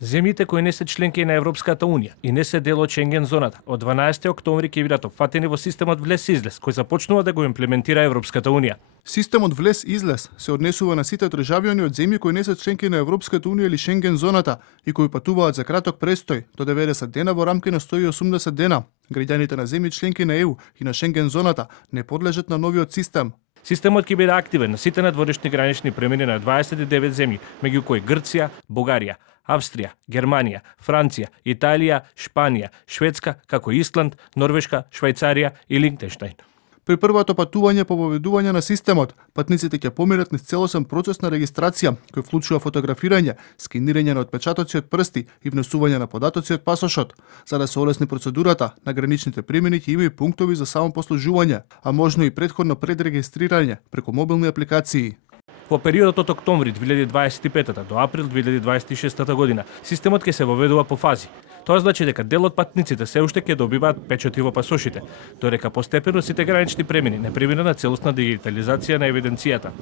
Земјите кои не се членки на Европската Унија и не се дел од Шенген зоната, од 12 октомври ќе бидат опфатени во системот влез-излез, кој започнува да го имплементира Европската Унија. Системот влез-излез се однесува на сите државјани од земји кои не се членки на Европската Унија или Шенген зоната и кои патуваат за краток престој до 90 дена во рамки на 180 дена. Граѓаните на земји членки на ЕУ и на Шенген зоната не подлежат на новиот систем. Системот ќе биде активен на сите надворешни гранични премини на 29 земји, меѓу кои Грција, Бугарија, Австрија, Германија, Франција, Италија, Шпанија, Шведска, како Исланд, Норвешка, Швајцарија и Лихтенштаин. При првото патување по воведување на системот, патниците ќе поминат низ целосен процес на регистрација, кој вклучува фотографирање, скенирање на отпечатоци од прсти и внесување на податоци од пасошот. За да се олесни процедурата, на граничните премини ќе има и пунктови за самопослужување, а можно и претходно предрегистрирање преку мобилни апликации. Во периодот од октомври 2025 до април 2026 година, системот ќе се воведува по фази. Тоа значи дека дел од патниците се уште ќе добиваат печати во пасошите, додека постепено сите гранични премини не премина на целосна дигитализација на евиденцијата.